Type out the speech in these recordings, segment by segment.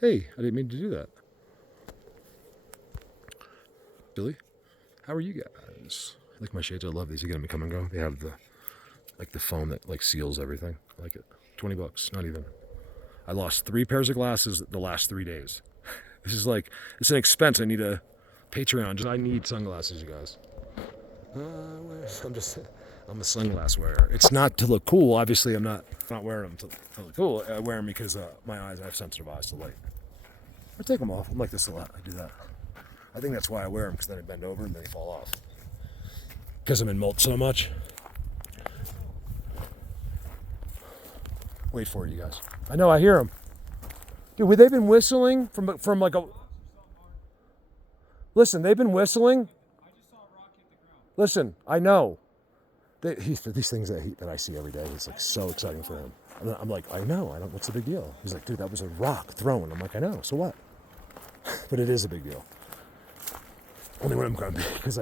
Hey, I didn't mean to do that. Billy, how are you guys? I like my shades. I love these. You get them to come and go. They have the foam that like seals everything. I like it. $20, not even. I lost 3 pairs of glasses the last 3 days. This is like it's an expense. I need a Patreon. I need sunglasses, you guys. I'm a sunglass wearer. It's not to look cool. Obviously, I'm not wearing them to look cool. I wear them because my eyes. I have sensitive eyes to light. I take them off. I'm like this a lot. I do that. I think that's why I wear them, because then I bend over and then they fall off. Because I'm in Molt so much. Wait for it, you guys. I know, I hear them. Dude, they've been whistling from like a... Listen, they've been whistling. Listen, I know. These things that I see every day, it's like so exciting for him. I'm like, I know, what's the big deal? He's like, dude, that was a rock thrown. I'm like, I know, so what? But it is a big deal. Only when I'm grumpy, because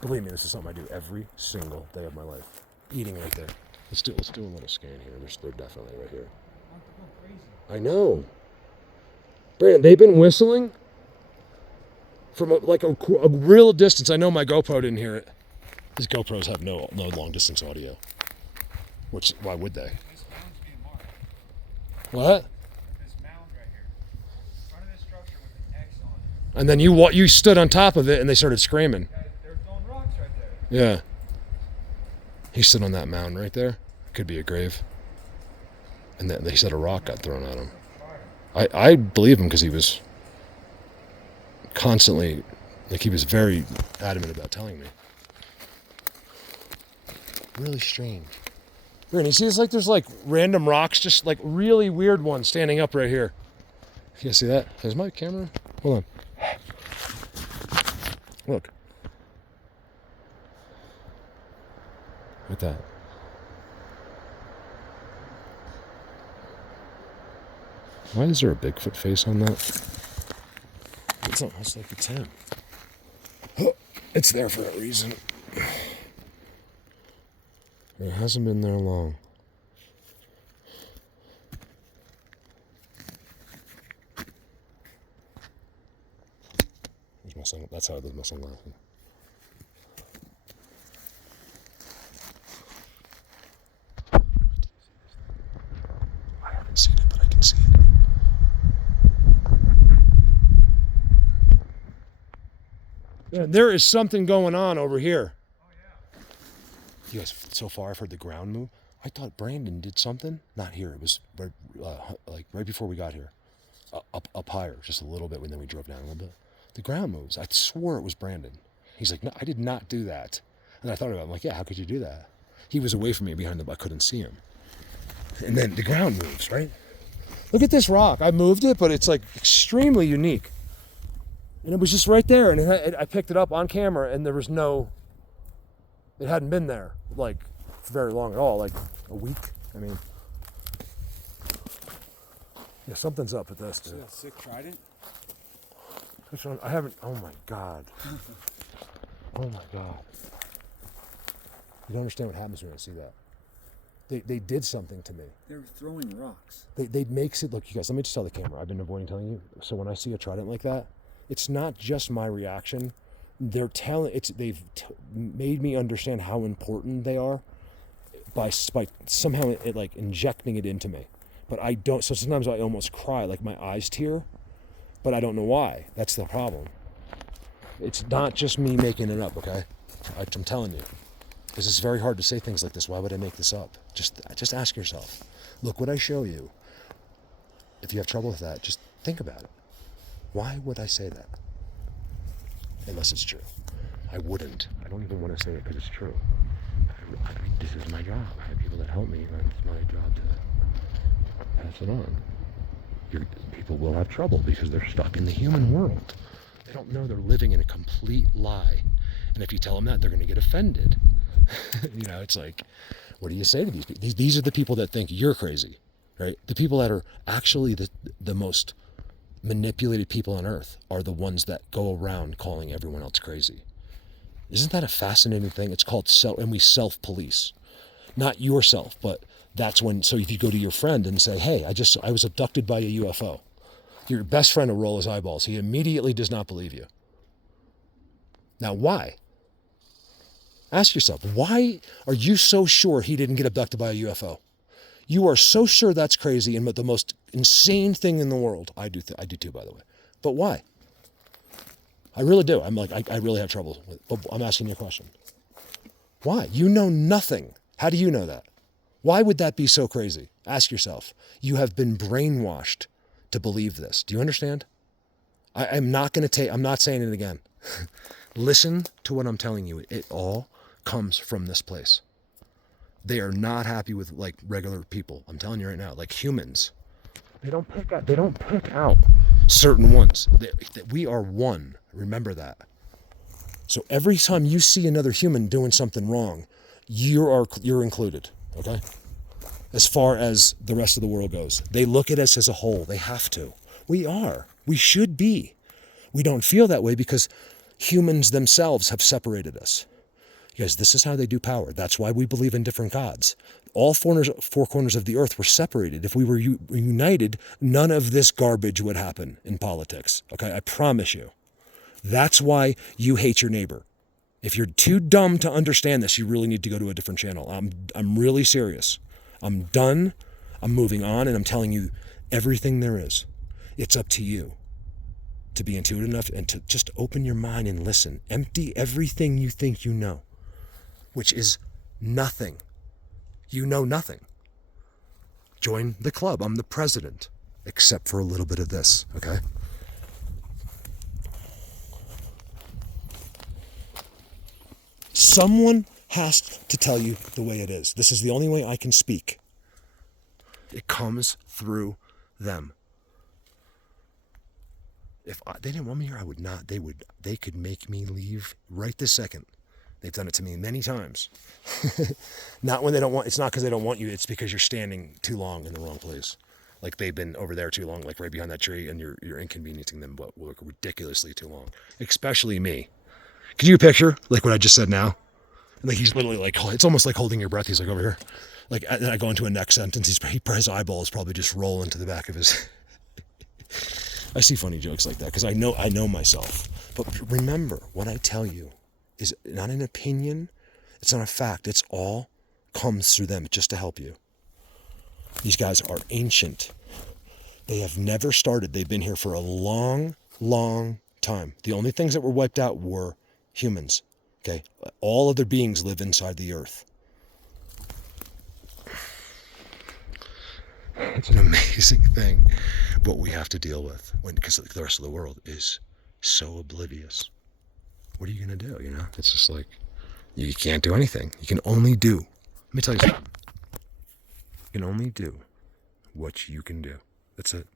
believe me, this is something I do every single day of my life. Eating right there. Let's do a little scan here. They're definitely right here. I know. Brandon, they've been whistling from a real distance. I know my GoPro didn't hear it. These GoPros have no long distance audio. Which, why would they? This mound's being marked. What? This mound right here. In front of this structure with an X on it. And then you stood on top of it and they started screaming. They're throwing rocks right there. Yeah. He stood on that mound right there. Could be a grave. And then they said a rock got thrown at him. I believe him because he was constantly, he was very adamant about telling me. Really strange. Weird. You see this, there's random rocks, just really weird ones standing up right here. You guys see that? Is my camera? Hold on. Look. Look at that. Why is there a Bigfoot face on that? It's almost like it's him. It's there for a reason. It hasn't been there long. Here's my son. That's how I live my sunglasses. I haven't seen it, but I can see it. Yeah, there is something going on over here. You guys, so far I've heard the ground move. I thought Brandon did something. Not here. It was right before we got here. Up higher, just a little bit, and then we drove down a little bit. The ground moves. I swore it was Brandon. He's like, no, I did not do that. And I thought about it. I'm like, yeah, how could you do that? He was away from me behind I couldn't see him. And then the ground moves, right? Look at this rock. I moved it, but it's extremely unique. And it was just right there. And I picked it up on camera, and there was it hadn't been there for very long at all, a week. I mean, yeah, something's up with this, dude. See that sick trident? Which one? I haven't. Oh my god. Oh my god. You don't understand what happens when I see that. They did something to me. They're throwing rocks. They makes it look. You guys, let me just tell the camera. I've been avoiding telling you. So when I see a trident like that, it's not just my reaction. They're they've made me understand how important they are by somehow injecting it into me. But I don't. So sometimes I almost cry, my eyes tear, but I don't know why. That's the problem. It's not just me making it up, okay? I'm telling you, because it's very hard to say things like this. Why would I make this up? Just ask yourself. Look what I show you. If you have trouble with that, just think about it. Why would I say that? Unless it's true. I wouldn't. I don't even want to say it because it's true. This is my job. I have people that help me, and it's my job to pass it on. People will have trouble because they're stuck in the human world. They don't know they're living in a complete lie. And if you tell them that, they're going to get offended. It's what do you say to these people? These are the people that think you're crazy, right? The people that are actually the most manipulated people on earth are the ones that go around calling everyone else crazy. Isn't that a fascinating thing? It's called and we self-police. Not yourself, but that's when, so if you go to your friend and say, hey, I was abducted by a UFO. Your best friend will roll his eyeballs. He immediately does not believe you. Now, why? Ask yourself, why are you so sure he didn't get abducted by a UFO? You are so sure that's crazy and the most insane thing in the world. I do too, by the way. But why? I really do. I really have trouble with it. But I'm asking you a question. Why? You know nothing. How do you know that? Why would that be so crazy? Ask yourself. You have been brainwashed to believe this. Do you understand? I'm not saying it again. Listen to what I'm telling you. It all comes from this place. They are not happy with like regular people. I'm telling you right now, like humans. They don't pick out certain ones. We are one. Remember that. So every time you see another human doing something wrong, you're included. Okay? As far as the rest of the world goes, they look at us as a whole. They have to. We are. We should be. We don't feel that way because humans themselves have separated us. Because this is how they do power. That's why we believe in different gods. All four corners of the earth were separated. If we were united, none of this garbage would happen in politics. Okay, I promise you. That's why you hate your neighbor. If you're too dumb to understand this, you really need to go to a different channel. I'm really serious. I'm done. I'm moving on, and I'm telling you everything there is. It's up to you to be intuitive enough and to just open your mind and listen. Empty everything you think you know, which is nothing. You know nothing. Join the club. I'm the president, except for a little bit of this, okay? Someone has to tell you the way it is. This is the only way I can speak. It comes through them. If they didn't want me here, I would not. They could make me leave right this second. They've done it to me many times. Not when they don't want. It's not because they don't want you. It's because you're standing too long in the wrong place. Like they've been over there too long, like right behind that tree, and you're inconveniencing them, but ridiculously too long. Especially me. Can you picture like what I just said now? Like he's literally like, it's almost like holding your breath. He's like over here. Like, and I go into a next sentence. His eyeballs probably just roll into the back of his. I see funny jokes like that because I know myself. But remember, what I tell you is not an opinion. It's not a fact. It's all comes through them just to help you. These guys are ancient. They have never started. They've been here for a long, long time. The only things that were wiped out were humans. Okay? All other beings live inside the earth. It's an amazing thing what we have to deal with because the rest of the world is so oblivious. What are you going to do, you know? It's just like, you can't do anything. You can only do. Let me tell you something. You can only do what you can do. That's it.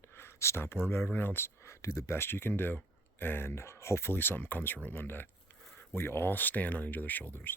Stop worrying about everyone else. Do the best you can do. And hopefully something comes from it one day. We all stand on each other's shoulders.